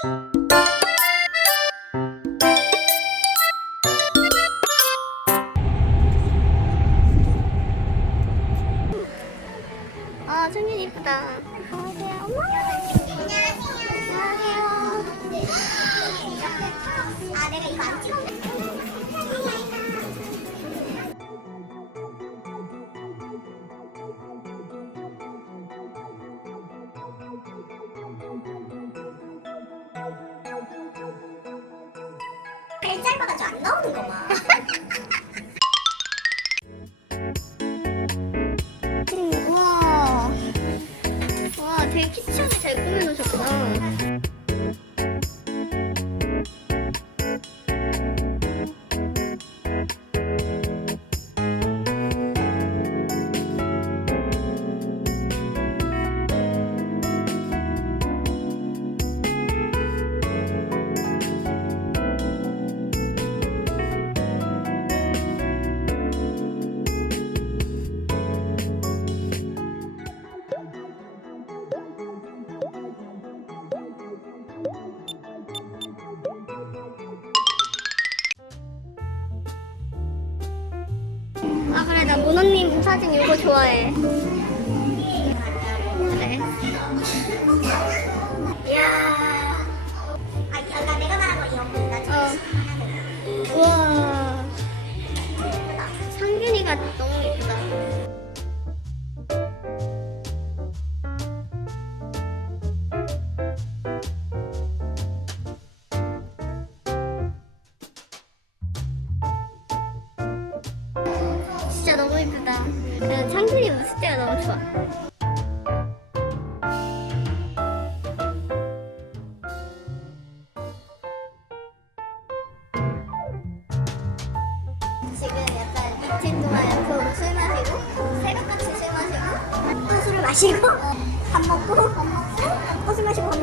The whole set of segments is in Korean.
아, 청년 이쁘다. 안녕하세요. 안녕하세요. 안녕하세요. 아, 내가 이거 안 찍었네. 발 짧아가지고 안 나오는 거 봐. 음, 우와. 와, 되게 키치하게 잘 꾸며놓으셨구나. 사진 이거 좋아해. 진짜 너무. 그 창균이 웃을 때가 너무 좋아. 술 마시고 밥 먹고 밥 먹고 또 술 마시고 밥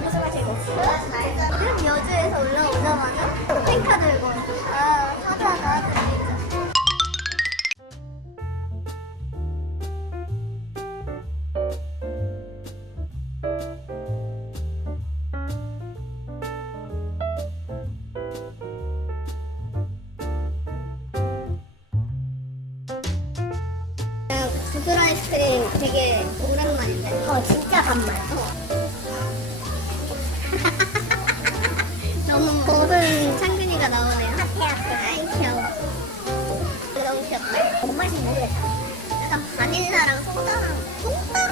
구슬 아이스크림 되게 오랜만인데. 어, 진짜 간만. 너무 고른 창균이가 나오네요. 아이, 귀여워. 너무 귀엽다. 뭔 맛인지 모르겠다. 약간 바닐라랑 소다랑, 소다?